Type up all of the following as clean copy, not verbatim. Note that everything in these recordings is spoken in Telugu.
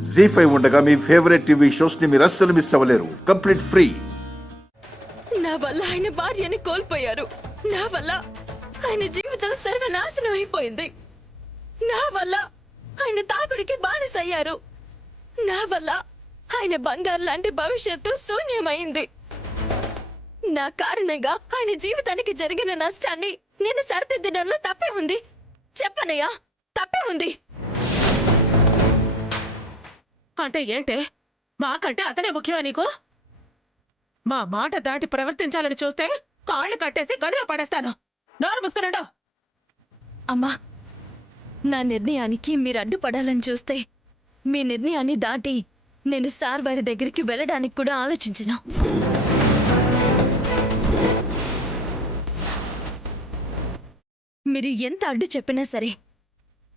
జీ5 ఉండగా మీ ఫేవరెట్ టీవీ షోస్ ని మీరు అస్సలు మిస్ అవ్వలేరు. Complete free. నా వల్ల ఆయన భార్యని కోల్పోయారు. నా వల్ల ఆయన జీవితం సర్వనాశనం అయిపోయింది. నా వల్ల ఆయన తాగుడికి బానిసయ్యారు. నా వల్ల ఆయన బంగారు లాంటి భవిష్యత్తు శూన్యమైంది. నా కారణంగా ఆయన జీవితానికి జరిగిన నష్టాన్ని నేను సరిదిద్దడంలో తప్పే ఉంది. చెప్పనయ్యా, తప్పే ఉంది. అంటే ఏంటే? మాకంటే అతనే ముఖ్యమా నీకు? మా మాట దాటి ప్రవర్తించాలని చూస్తే కాళ్ళు కట్టేసి గదిలో పడేస్తాను. నోరు మూసుకున్నాడు. అమ్మా, నా నిర్ణయానికి మీరు అడ్డుపడాలని చూస్తే మీ నిర్ణయాన్ని దాటి నేను సార్ వారి దగ్గరికి వెళ్ళడానికి కూడా ఆలోచించను. మీరు ఎంత అడ్డు చెప్పినా సరే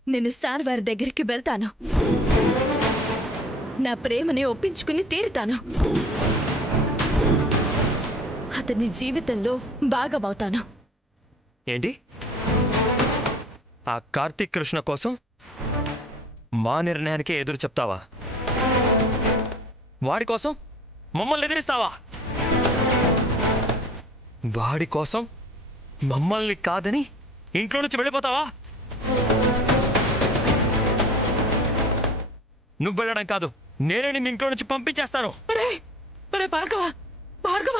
నేను సార్ వారి దగ్గరికి వెళ్తాను. నా ప్రేమని ఒప్పించుకుని తీరుతాను. అతని జీవితంలో భాగమవుతాను. ఏంటి? ఆ కార్తీక్ కృష్ణ కోసం మా నిర్ణయానికే ఎదురు చెప్తావా? వాడి కోసం మమ్మల్ని ఎదిరిస్తావా? వాడి కోసం మమ్మల్ని కాదని ఇంట్లో నుంచి వెళ్ళిపోతావా? నువ్వు వెళ్ళడం కాదు, నేనే నిన్ను ఇంట్లో నుంచి పంపించేస్తాను. భార్గవ, భార్గవ,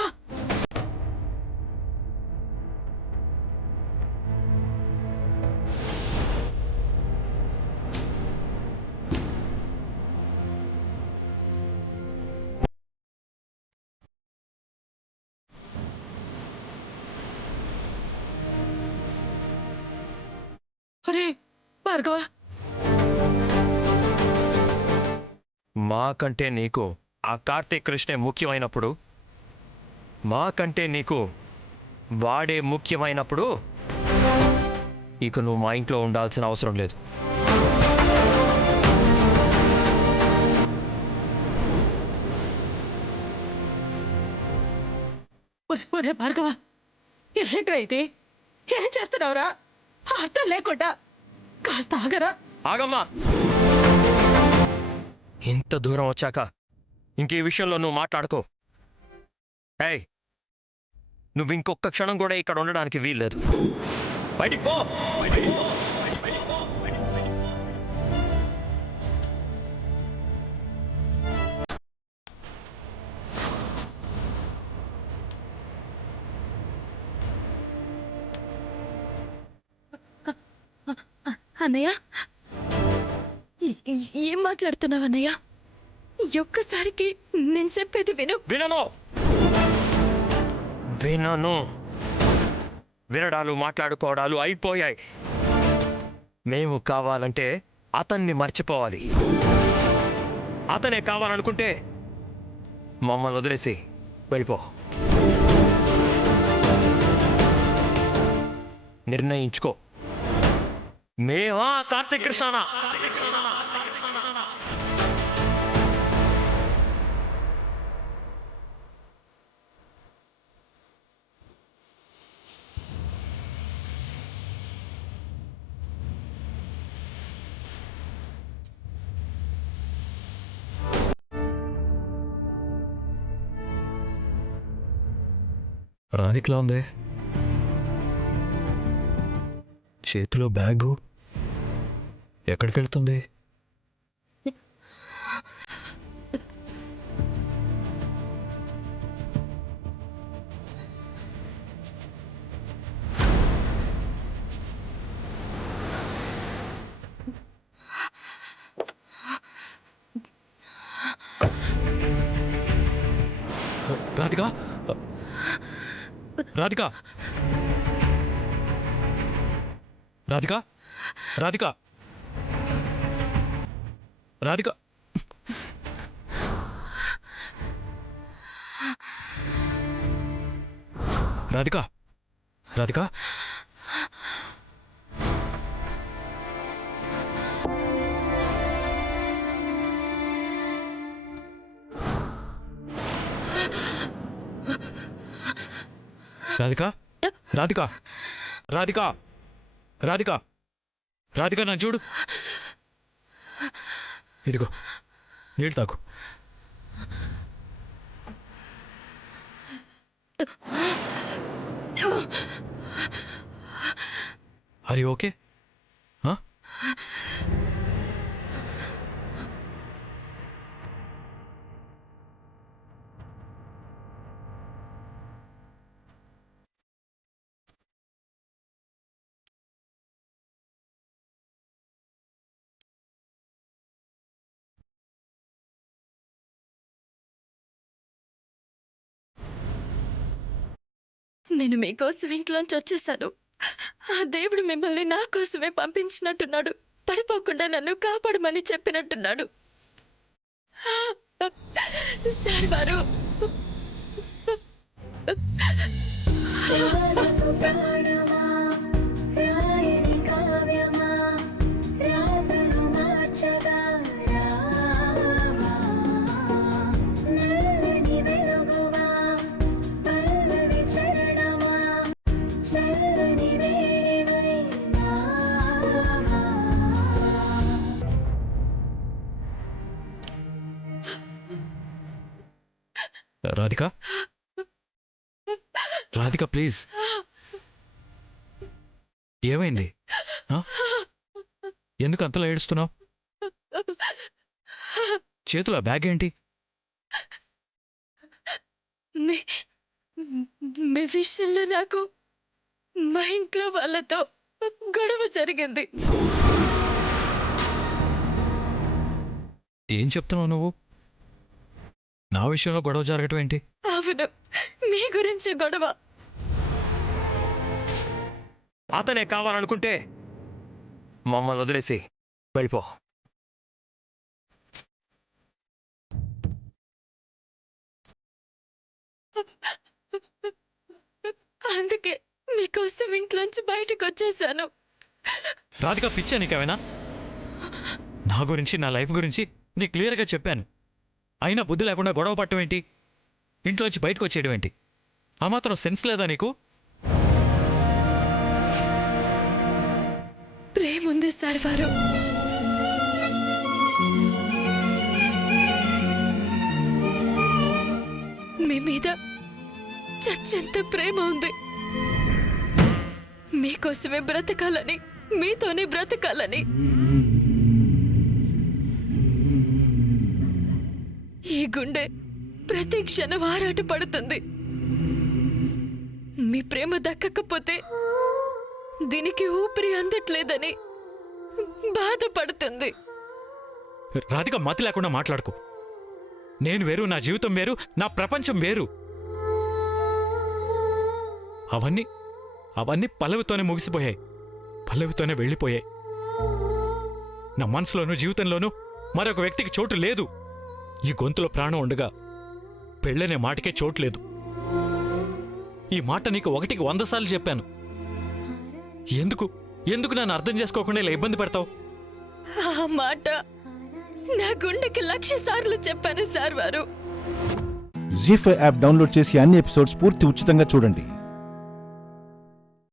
భార్గవ, మాకంటే నీకు ఆ కార్తీక్ కృష్ణే ముఖ్యమైనప్పుడు, మాకంటే నీకు వాడే ముఖ్యమైనప్పుడు ఇక నువ్వు మా ఇంట్లో ఉండాల్సిన అవసరం లేదు. ఒరే భార్గవ, ఏంట్రా ఇది? ఏం చేస్తున్నావురా? అర్థం లేకుండా కాస్త ఆగరా. ఆగమ్మా! ఇంత దూరం వచ్చాక ఇంక ఈ విషయంలో నువ్వు మాట్లాడుకో. ఏయ్, నువ్వు ఇంకొక క్షణం కూడా ఇక్కడ ఉండడానికి వీల్లేదు. బయటికి పో! అన్నయ్య, ఏం మాట్లాడుతున్నావు అన్నయ్య? ఒక్కసారికి నేను చెప్పేది విను. వినను, వినను. వినడాలు మాట్లాడుకోవడాలు అయిపోయాయి. మేము కావాలంటే అతన్ని మర్చిపోవాలి. అతనే కావాలనుకుంటే మమ్మల్ని వదిలేసి వెళ్ళిపో. నిర్ణయించుకో. మేమా కార్తీక్ కృష్ణనా? రాధికలా ఉంది. చేతిలో బ్యాగు. ఎక్కడికి వెళ్తుంది? రాధిక, రాధిక, రాధిక, రాధిక, రాధిక. రాధిక, రాధిక, రాధిక, రాధిక, రాధిక, రాధిక, రాధిక, నా చూడు. ఇదిగో నీళ్ళు తాగు. అరే ఓకే. నేను మీకోసం ఇంట్లోంచి వచ్చేసాను. ఆ దేవుడు మిమ్మల్ని నా కోసమే పంపించినట్టున్నాడు. పడిపోకుండా నన్ను కాపాడమని చెప్పినట్టున్నాడు. సార్ వారు రాధిక, రాధిక ప్లీజ్. ఏమైంది? ఎందుకు అంతలా ఏడుస్తున్నావు? చేతుల బ్యాగ్ ఏంటి? మీ విషయంలో నాకు మా ఇంట్లో వాళ్ళతో గొడవ జరిగింది. ఏం చెప్తున్నావు నువ్వు? నా విషయంలో గొడవ జరగటం ఏంటి? అవును, మీ గురించి గొడవ. అతనే కావాలనుకుంటే మమ్మల్ని వదిలేసి వెళ్ళిపో. అందుకే మీకోసం ఇంట్లోంచి బయటకు వచ్చేసాను. రాధిక పిచ్చా నీకేమైనా? నా గురించి, నా లైఫ్ గురించి నీ క్లియర్గా చెప్పాను. అయినా బుద్ధి లేకుండా గొడవ పట్టడం ఏంటి? ఇంట్లోంచి బయటకు వచ్చేయడం ఏంటి? ఆ మాత్రం సెన్స్ లేదా నీకు? ప్రేమ ఉంది సార్ వారు. మీ మీద చచ్చెంత ప్రేమ ఉంది. మీకోసమే బ్రతకాలని, మీతోనే బ్రతకాలని. ఈ గుండె ప్రతి క్షణం ఆరాట పడుతుంది. మీ ప్రేమ దక్కకపోతే దీనికి ఊపిరి అందట్లేదని బాధపడుతుంది. రాధిక మతి లేకుండా మాట్లాడుకో. నేను వేరు, నా జీవితం వేరు, నా ప్రపంచం వేరు. అవన్నీ పల్లవితోనే ముగిసిపోయాయి, పల్లవితోనే వెళ్ళిపోయాయి. నా మనసులోనూ జీవితంలోనూ మరొక వ్యక్తికి చోటు లేదు. ఈ గొంతులో ప్రాణం ఉండగా పెళ్ళనే మాటకే చోటు లేదు. ఈ మాట నీకు 1కి 100 సార్లు చెప్పాను. ఎందుకు నన్ను అర్థం చేసుకోకుండా ఇలా ఇబ్బంది పెడతావు? ఆ మాట నా గుండెకి 1,00,000 సార్లు చెప్పాను సార్ వారు. జీ5 యాప్ డౌన్లోడ్ చేసి అన్ని ఎపిసోడ్స్ పూర్తి ఉచితంగా చూడండి.